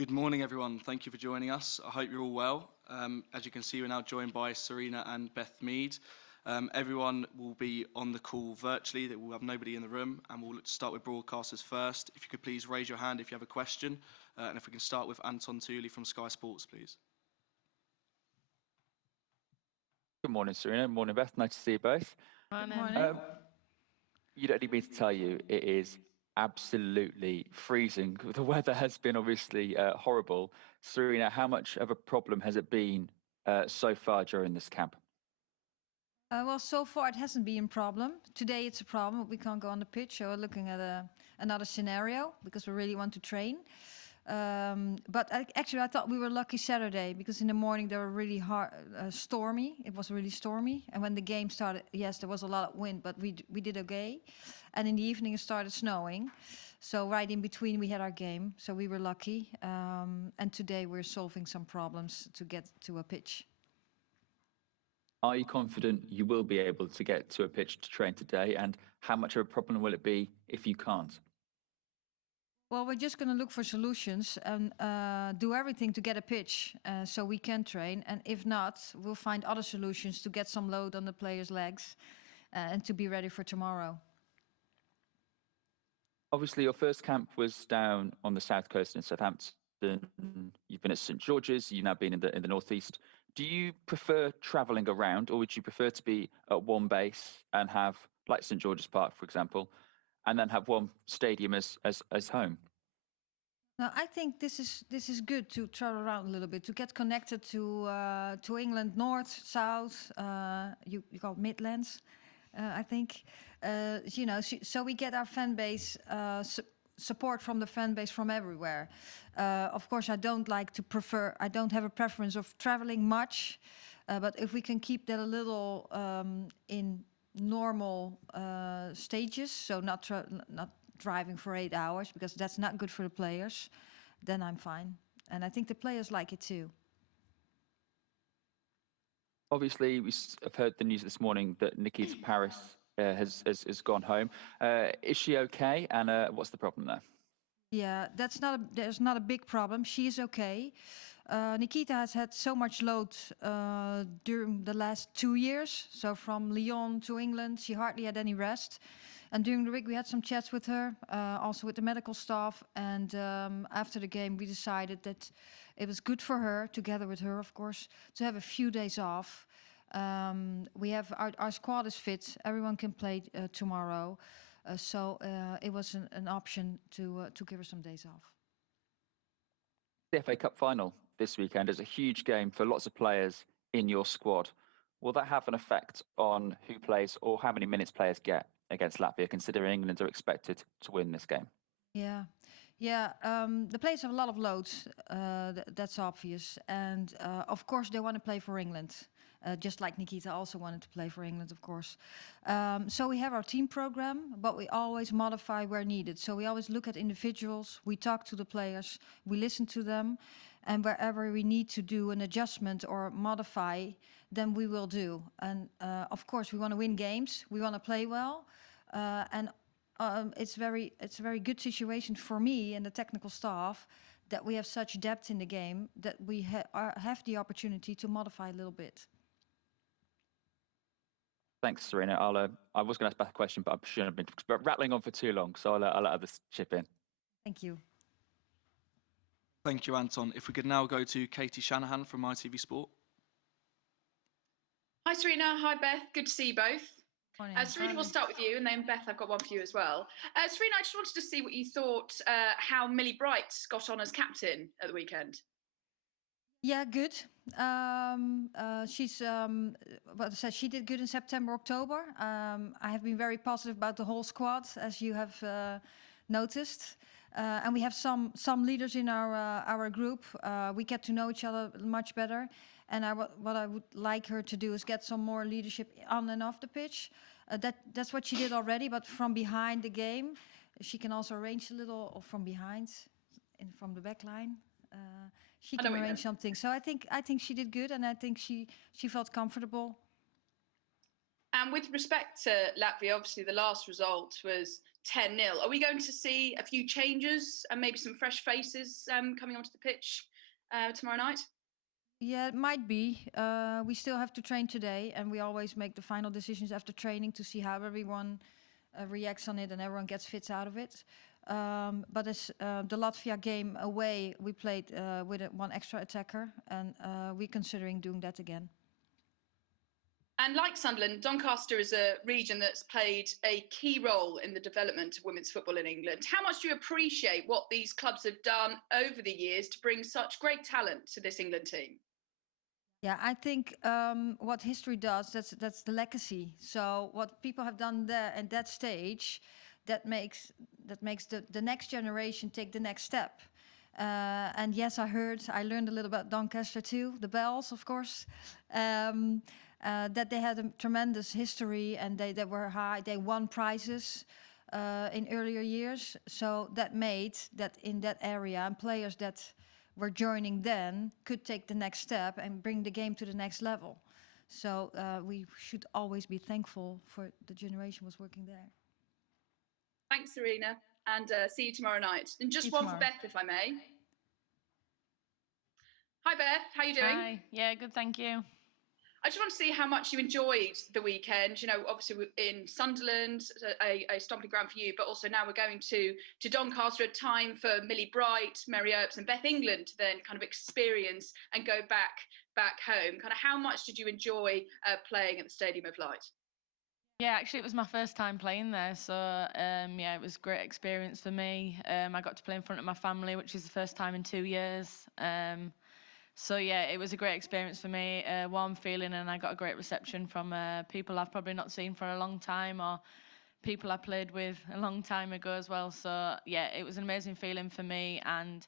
Good morning, everyone. Thank you for joining us. I hope you're all well. As you can see, we're now joined by Sarina and Beth Mead. Everyone will be on the call virtually. We'll have nobody in the room, and we'll start with broadcasters first. If you could please raise your hand if you have a question, and if we can start with Anton Tooley from Sky Sports, please. Good morning, Sarina. Morning, Beth. Nice to see you both. Morning. You don't need me to tell you, it is absolutely freezing. The weather has been obviously horrible. Sarina, how much of a problem has it been so far during this camp? Well, so far it hasn't been a problem. Today it's a problem. We can't go on the pitch, so we're looking at another scenario because we really want to train. But actually, I thought we were lucky Saturday because in the morning they were really stormy. It was really stormy, and when the game started, yes, there was a lot of wind, but we did okay. And in the evening it started snowing, so right in between we had our game. So we were lucky. And today we're solving some problems to get to a pitch. Are you confident you will be able to get to a pitch to train today? And how much of a problem will it be if you can't? Well, we're just going to look for solutions and do everything to get a pitch so we can train. And if not, we'll find other solutions to get some load on the players' legs and to be ready for tomorrow. Obviously, your first camp was down on the south coast in Southampton. You've been at St George's. You've now been in the northeast. Do you prefer travelling around, or would you prefer to be at one base and have, like St George's Park, for example, and then have one stadium as home? Now, I think this is good to travel around a little bit, to get connected to England, north, south, you call it Midlands, I think. So we get our fan base, support from the fan base from everywhere. Of course, I don't have a preference of traveling much, but if we can keep that a little in normal stages, so not driving for 8 hours, because that's not good for the players, then I'm fine. And I think the players like it too. Obviously, we have heard the news this morning that Nikita Paris has gone home. Is she okay? And what's the problem there? Yeah, there's not a big problem. She is okay. Nikita has had so much load during the last 2 years. So from Lyon to England, she hardly had any rest. And during the week, we had some chats with her, also with the medical staff. And after the game, we decided that it was good for her, together with her, of course, to have a few days off. We have our squad is fit. Everyone can play tomorrow. So it was an option to give her some days off. The FA Cup final this weekend is a huge game for lots of players in your squad. Will that have an effect on who plays or how many minutes players get against Latvia, considering England are expected to win this game? Yeah. The players have a lot of loads. That's obvious. And of course, they want to play for England. Just like Nikita also wanted to play for England, of course. So we have our team program, but we always modify where needed. So we always look at individuals, we talk to the players, we listen to them, and wherever we need to do an adjustment or modify, then we will do. And of course, we want to win games, we want to play well, and it's a very good situation for me and the technical staff that we have such depth in the game that we have the opportunity to modify a little bit. Thanks, Sarina. I was going to ask Beth a question, but I shouldn't have been rattling on for too long, so I'll let others chip in. Thank you. Thank you, Anton. If we could now go to Katie Shanahan from ITV Sport. Hi, Sarina. Hi, Beth. Good to see you both. Morning. Sarina, we'll start with you, and then Beth, I've got one for you as well. Sarina, I just wanted to see what you thought how Millie Bright got on as captain at the weekend. Yeah, good. She did good in September, October. I have been very positive about the whole squad, as you have noticed. And we have some leaders in our group. We get to know each other much better. And what I would like her to do is get some more leadership on and off the pitch. That's what she did already, but from behind the game, she can also arrange a little, or from behind, from the back line. She can arrange something. So I think she did good, and I think she felt comfortable. And with respect to Latvia, obviously the last result was 10-0. Are we going to see a few changes and maybe some fresh faces coming onto the pitch tomorrow night? Yeah, it might be. We still have to train today, and we always make the final decisions after training to see how everyone reacts on it and everyone gets fits out of it. But as the Latvia game away, we played with one extra attacker, and we're considering doing that again. And like Sunderland, Doncaster is a region that's played a key role in the development of women's football in England. How much do you appreciate what these clubs have done over the years to bring such great talent to this England team? Yeah, I think what history does, that's the legacy. So what people have done there at that stage, that makes the next generation take the next step. And yes, I learned a little about Doncaster too, the Bells, of course. That they had a tremendous history and they were high. They won prizes in earlier years. So that made that in that area and players that were joining then could take the next step and bring the game to the next level. So we should always be thankful for the generation was working there. Thanks, Sarina, and see you tomorrow night. And just one for Beth, if I may. Hi, Beth. How are you doing? Hi. Yeah, good, thank you. I just want to see how much you enjoyed the weekend. You know, obviously in Sunderland, a stomping ground for you, but also now we're going to Doncaster, a time for Millie Bright, Mary Earps and Beth England to then kind of experience and go back home. Kind of how much did you enjoy playing at the Stadium of Light? Yeah, actually, it was my first time playing there, so yeah, it was a great experience for me. I got to play in front of my family, which is the first time in 2 years. So yeah, it was a great experience for me, warm feeling, and I got a great reception from people I've probably not seen for a long time, or people I played with a long time ago as well. So yeah, it was an amazing feeling for me, and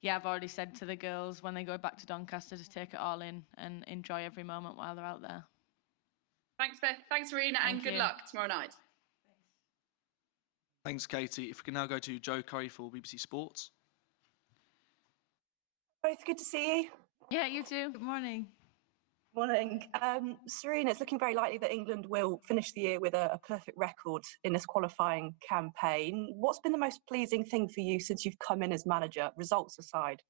yeah, I've already said to the girls when they go back to Doncaster to take it all in and enjoy every moment while they're out there. Thanks, Beth. Thanks, Sarina, and good luck tomorrow night. Thanks, Katie. If we can now go to Joe Curry for BBC Sports. Both good to see you. Yeah, you too. Good morning. Morning. Sarina, it's looking very likely that England will finish the year with a perfect record in this qualifying campaign. What's been the most pleasing thing for you since you've come in as manager, results aside?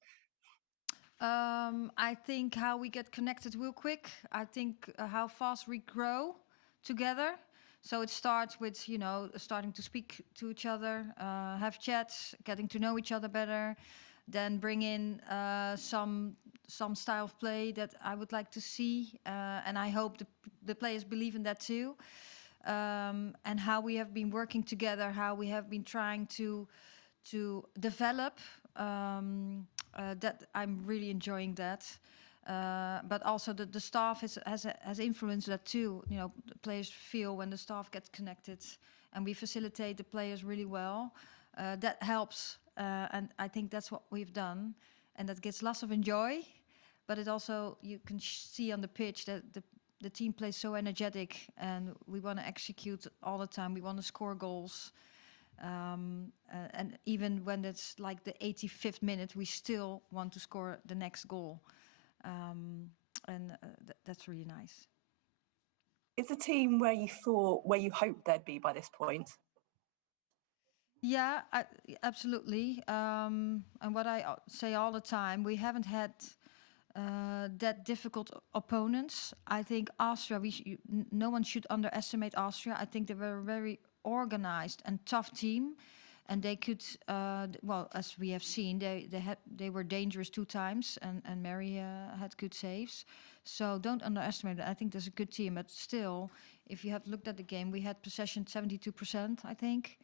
I think how we get connected real quick. I think how fast we grow together. So it starts with, you know, starting to speak to each other, have chats, getting to know each other better, then bring in some style of play that I would like to see, and I hope the players believe in that too. And how we have been working together, how we have been trying to develop. That I'm really enjoying that. But also the staff has influenced that too. You know, the players feel when the staff gets connected, and we facilitate the players really well. That helps, and I think that's what we've done, and that gets lots of enjoy. But it also, you can see on the pitch that the team plays so energetic, and we want to execute all the time. We want to score goals. And even when it's like the 85th minute, we still want to score the next goal. And that's really nice. Is the team where you hoped they'd be by this point? Yeah, absolutely. And what I say all the time, we haven't had that difficult opponents. I think Austria, no one should underestimate Austria. I think they were a very organized and tough team, and they could, well, as we have seen, they were dangerous 2 times, and Mary had good saves. So don't underestimate it. I think there's a good team, but still, if you have looked at the game, we had possession 72%, I think.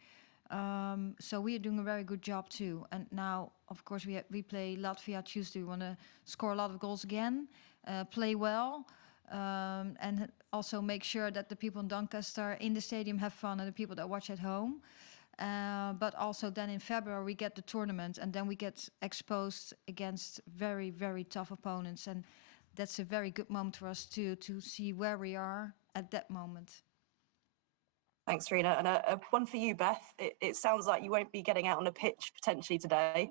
So we are doing a very good job too. And now, of course, we play Latvia Tuesday. We want to score a lot of goals again, play well, and also make sure that the people in Doncaster in the stadium have fun and the people that watch at home. But also then in February we get the tournament, and then we get exposed against very, very tough opponents. And that's a very good moment for us too, to see where we are at that moment. Thanks, Sarina. And one for you, Beth. It sounds like you won't be getting out on a pitch potentially today.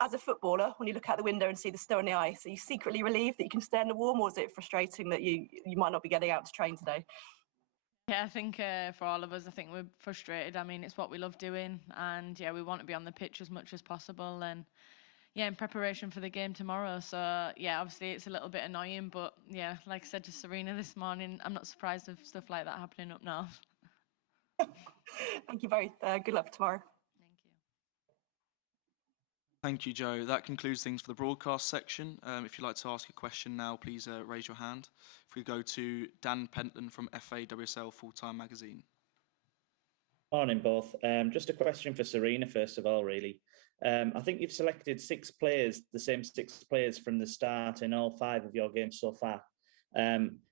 As a footballer, when you look out the window and see the snow on the ice, are you secretly relieved that you can stay in the warm, or is it frustrating that you might not be getting out to train today? Yeah, I think for all of us, I think we're frustrated. I mean, it's what we love doing, and yeah, we want to be on the pitch as much as possible. And yeah, in preparation for the game tomorrow. So yeah, obviously it's a little bit annoying, but yeah, like I said to Sarina this morning, I'm not surprised of stuff like that happening up north. Thank you both. Good luck for tomorrow. Thank you. Thank you, Joe. That concludes things for the broadcast section. If you'd like to ask a question now, please raise your hand. If we go to Dan Pentland from FAWSL Full-Time Magazine. Morning, both. Just a question for Sarina, first of all, really. I think you've selected 6 players, the same 6 players from the start in all 5 of your games so far.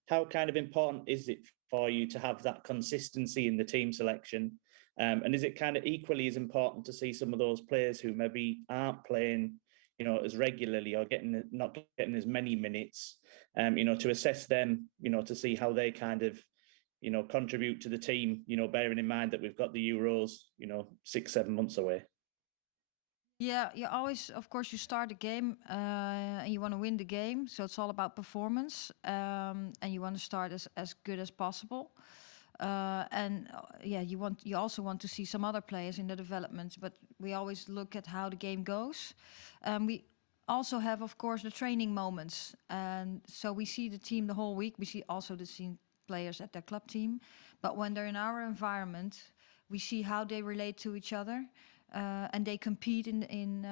How kind of important is it for you to have that consistency in the team selection? And is it kind of equally as important to see some of those players who maybe aren't playing, as regularly or not getting as many minutes, to assess them, to see how they kind of, contribute to the team, bearing in mind that we've got the Euros, 6-7 months away? Yeah, you always, of course, you start a game and you want to win the game. So it's all about performance, and you want to start as good as possible. Yeah, you also want to see some other players in the development, but we always look at how the game goes. We also have, of course, the training moments, and so we see the team the whole week. We see also the team players at their club team, but when they're in our environment, we see how they relate to each other. And they compete in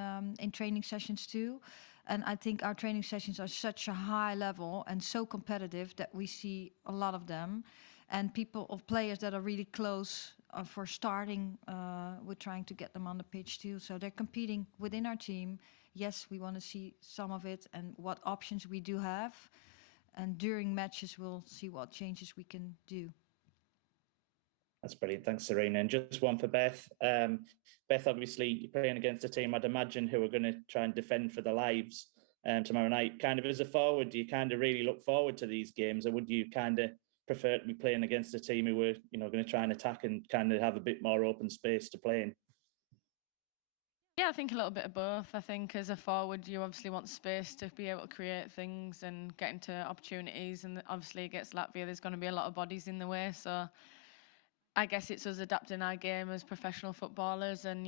training sessions too. And I think our training sessions are such a high level and so competitive that we see a lot of them. And players that are really close for starting, we're trying to get them on the pitch too. So they're competing within our team. Yes, we want to see some of it and what options we do have. And during matches, we'll see what changes we can do. That's brilliant. Thanks, Sarina. And just one for Beth. Beth, obviously, you're playing against a team, I'd imagine, who are going to try and defend for their lives tomorrow night. Kind of as a forward, do you kind of really look forward to these games, or would you kind of prefer to be playing against a team who are, going to try and attack and kind of have a bit more open space to play in? Yeah, I think a little bit of both. I think as a forward, you obviously want space to be able to create things and get into opportunities. And obviously against Latvia, there's going to be a lot of bodies in the way. So I guess it's us adapting our game as professional footballers, and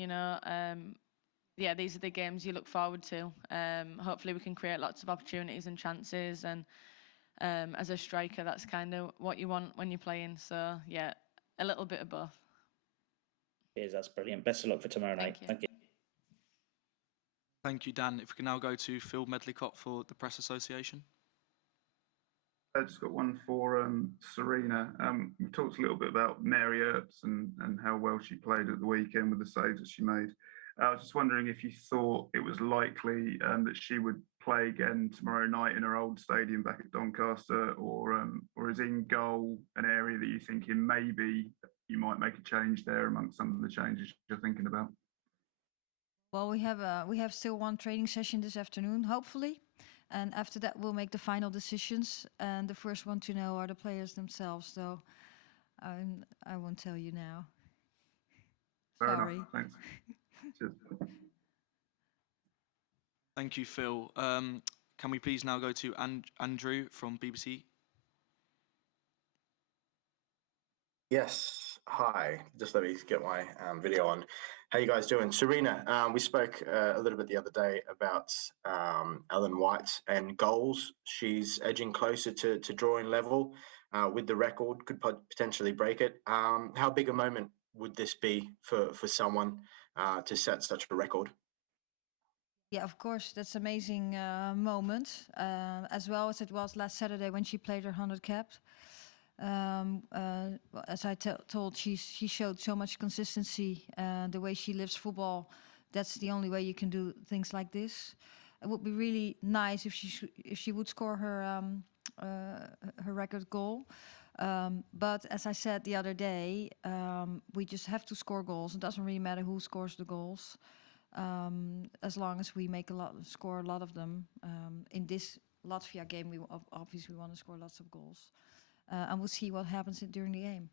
yeah, these are the games you look forward to. Hopefully, we can create lots of opportunities and chances, and as a striker, that's kind of what you want when you're playing. So yeah, a little bit of both. Cheers, that's brilliant. Best of luck for tomorrow night. Thank you. Thank you, Dan. If we can now go to Phil Medlicott for the Press Association. I just got one for Sarina. You talked a little bit about Mary Earps and how well she played at the weekend with the saves that she made. I was just wondering if you thought it was likely that she would play again tomorrow night in her old stadium back at Doncaster, or is in goal an area that you're thinking maybe you might make a change there amongst some of the changes you're thinking about? Well, we have still one training session this afternoon, hopefully. And after that, we'll make the final decisions. And the first one to know are the players themselves. So I won't tell you now. Fair Sorry. enough. Thanks. Cheers. Thank you, Phil. Can we please now go to Andrew from BBC? Yes. Hi. Just let me get my video on. How you guys doing? Sarina, we spoke a little bit the other day about Ellen White and goals. She's edging closer to drawing level with the record, could potentially break it. How big a moment would this be for someone to set such a record? Yeah, of course, that's an amazing moment, as well as it was last Saturday when she played her 100 cap. As I told, she showed so much consistency. The way she lives football, that's the only way you can do things like this. It would be really nice if she would score her record goal. But as I said the other day, we just have to score goals. It doesn't really matter who scores the goals, as long as we score a lot of them. In this Latvia game, we obviously want to score lots of goals. And we'll see what happens during the game.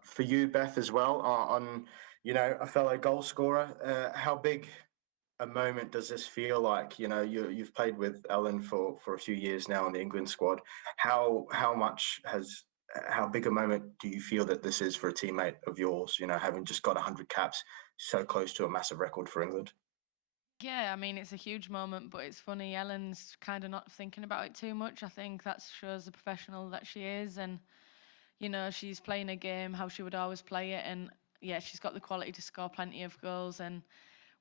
For you, Beth, as well, on a fellow goal scorer, how big a moment does this feel like? You've played with Ellen for a few years now in the England squad. How much has how big a moment do you feel that this is for a teammate of yours? You know, having just got 100 caps, so close to a massive record for England. Yeah, I mean, it's a huge moment, but it's funny. Ellen's kind of not thinking about it too much. I think that shows the professional that she is. And, you know, she's playing a game how she would always play it. And, yeah, she's got the quality to score plenty of goals. And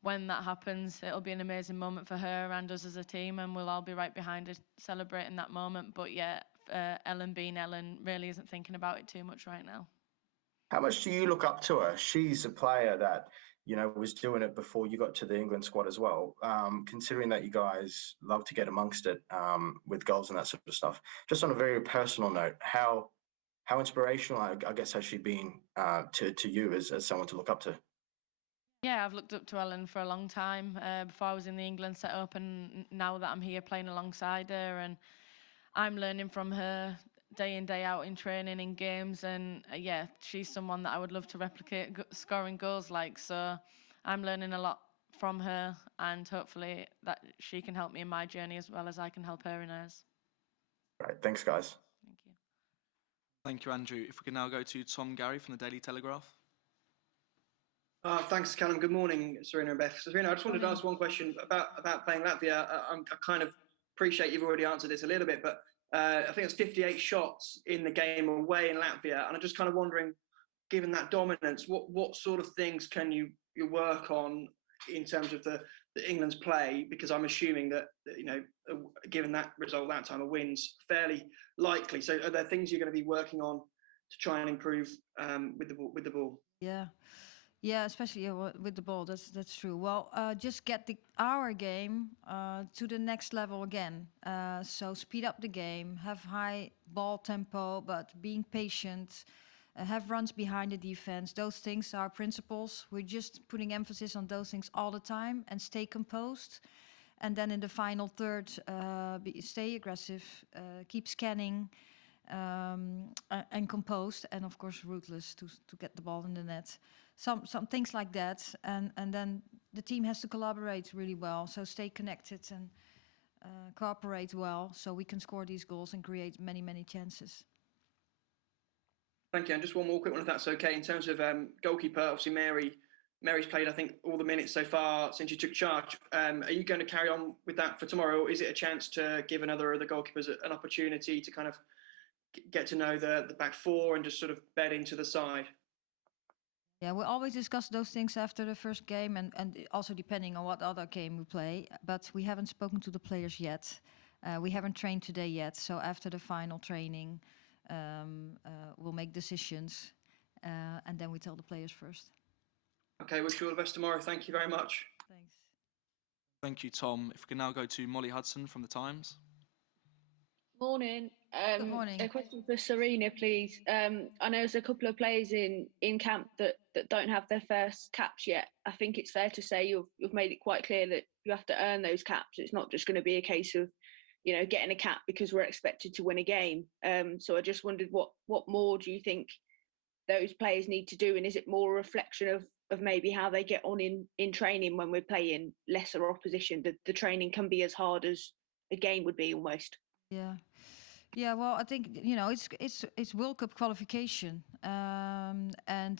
when that happens, it'll be an amazing moment for her and us as a team. And we'll all be right behind her celebrating that moment. But, yeah, Ellen being Ellen really isn't thinking about it too much right now. How much do you look up to her? She's a player that, you know, was doing it before you got to the England squad as well. Considering that you guys love to get amongst it with goals and that sort of stuff. Just on a very personal note, how inspirational, I guess, has she been to you as someone to look up to? Yeah, I've looked up to Ellen for a long time, before I was in the England setup, and now that I'm here playing alongside her, and I'm learning from her day in, day out in training, in games, and yeah, she's someone that I would love to replicate scoring goals like, so I'm learning a lot from her, and hopefully that she can help me in my journey as well as I can help her in hers. Right, thanks, guys. Thank you. Thank you, Andrew. If we can now go to Tom Gary from the Daily Telegraph. Thanks, Callum. Good morning, Sarina and Beth. Sarina, I just wanted to ask one question about playing Latvia. I kind of appreciate you've already answered this a little bit, but I think it's 58 shots in the game away in Latvia, and I'm just kind of wondering, given that dominance, what sort of things can you work on in terms of the England's play? Because I'm assuming that, you know, given that result that time, a win's fairly likely. So are there things you're going to be working on to try and improve with the ball? Yeah, especially with the ball. That's true. Well, just get our game to the next level again. So speed up the game, have high ball tempo, but being patient. Have runs behind the defense. Those things are principles. We're just putting emphasis on those things all the time, and stay composed. And then in the final third, stay aggressive, keep scanning, and composed, and of course ruthless to get the ball in the net. Some things like that, and then the team has to collaborate really well. So stay connected and cooperate well, so we can score these goals and create many chances. Thank you. And just one more quick one, if that's okay. In terms of goalkeeper, obviously Mary's played, I think, all the minutes so far since you took charge. Are you going to carry on with that for tomorrow, or is it a chance to give another of the goalkeepers an opportunity to kind of get to know the back four and just sort of bed into the side? Yeah, we always discuss those things after the first game, and also depending on what other game we play. But we haven't spoken to the players yet. We haven't trained today yet. So after the final training, we'll make decisions, and then we tell the players first. Okay, wish you all the best tomorrow. Thank you very much. Thanks. Thank you, Tom. If we can now go to Molly Hudson from the Times. Morning. Good morning. A question for Sarina, please. I know there's a couple of players in camp that don't have their first caps yet. I think it's fair to say you've made it quite clear that you have to earn those caps. It's not just going to be a case of, you know, getting a cap because we're expected to win a game. So I just wondered what more do you think those players need to do, and is it more a reflection of maybe how they get on in training when we're playing lesser opposition? The training can be as hard as a game would be almost. Yeah, well, I think, you know, it's World Cup qualification, and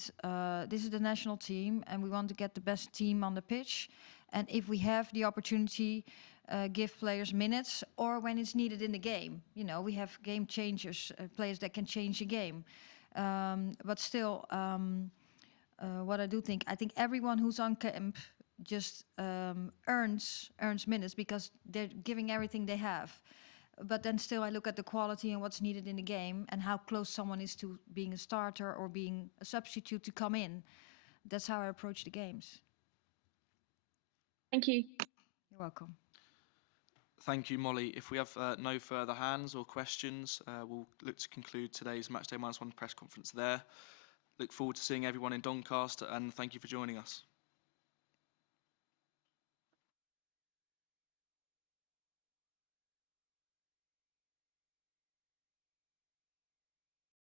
this is the national team, and we want to get the best team on the pitch. And if we have the opportunity, give players minutes, or when it's needed in the game. You know, we have game changers, players that can change a game. But still, what I think everyone who's on camp just earns minutes because they're giving everything they have. But then still I look at the quality and what's needed in the game and how close someone is to being a starter or being a substitute to come in. That's how I approach the games. Thank you. You're welcome. Thank you, Molly. If we have no further hands or questions, we'll look to conclude today's Matchday -1 press conference there. Look forward to seeing everyone in Doncaster, and thank you for joining us.